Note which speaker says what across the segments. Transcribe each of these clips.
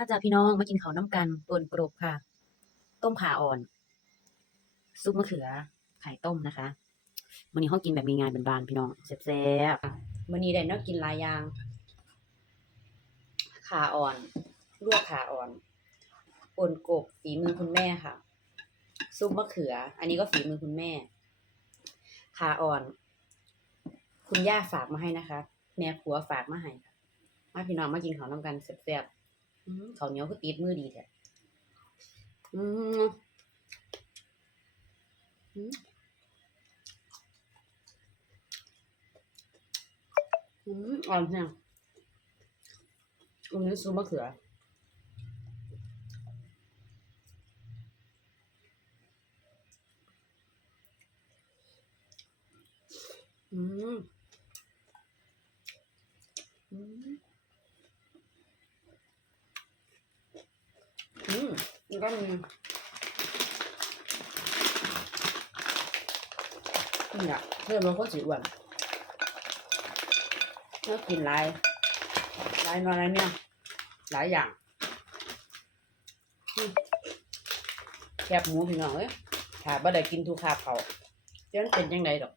Speaker 1: มาจากพี่น้องมากินข้าวน้ำกันปนกรบค่ะ ต้มขาอ่อน ซุปมะเขือ ไข่ต้มนะคะวันนี้ห้องกินแบบมีงานเป็นบานพี่น้องแซ่บๆวันนี้ได้แนักกินหลายอย่างขาอ่อน ลวกขาอ่อนปนกบฝีมือคุณแม่ค่ะ ซุปมะเขือ อันนี้ก็ฝีมือคุณแม่ ขาอ่อน คุณย่าฝากมาให้นะคะ แม่ผัวฝากมาให้ค่ะมาพี่น้องมากินข้าวน้ำกันแซ่บๆ ข้าวเหนียวก็ติดมือดีแท้อืมอืมอืมอ่อนแห้งอันนี้ซุปมะเขืออืม อืม อื มแล้วก็มีนี่อะเพื่อนมันก็สิอ้วนแล้วกินหลายหลายนอนหลายเนี่ยหลายอย่างแคบหมูพี่น้องเอ้ยถ้าบ่ได้กินทุกคาบเขาจะมันเป็นยังไงดอก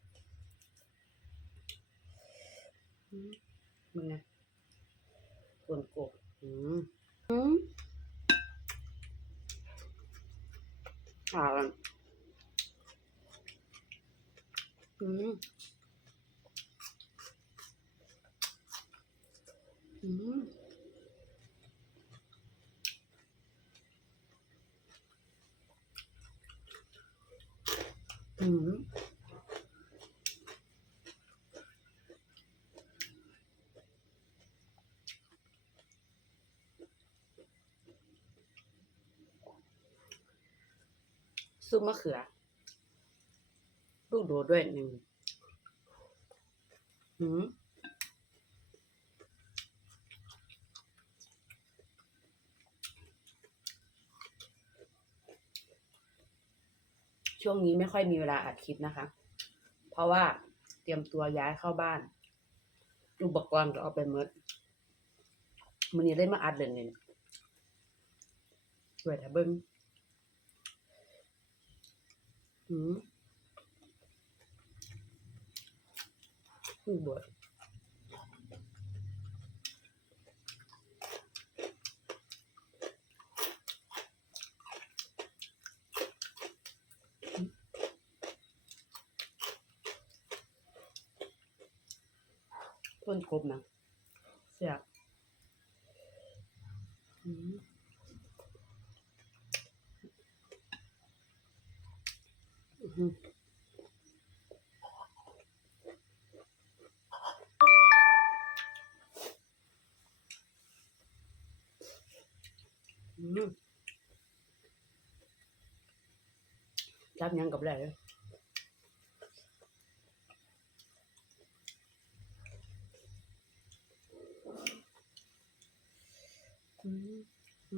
Speaker 1: มึงไงกวนกบอืมอืม อ่าอืมอื ซุปมะเขือ ลูกโดดด้วยหนึ่งอืมช่วงนี้ไม่ค่อยมีเวลาอัดคลิปนะคะ เพราะว่าเตรียมตัวย้ายเข้าบ้าน อุปกรณ์ก็เอาไปหมดมันนี้ได้มาอัดเดือนนี้สวยแถเบิ้ง อืมอืมบดต้นกบนะเสียอืม อื้อหืออื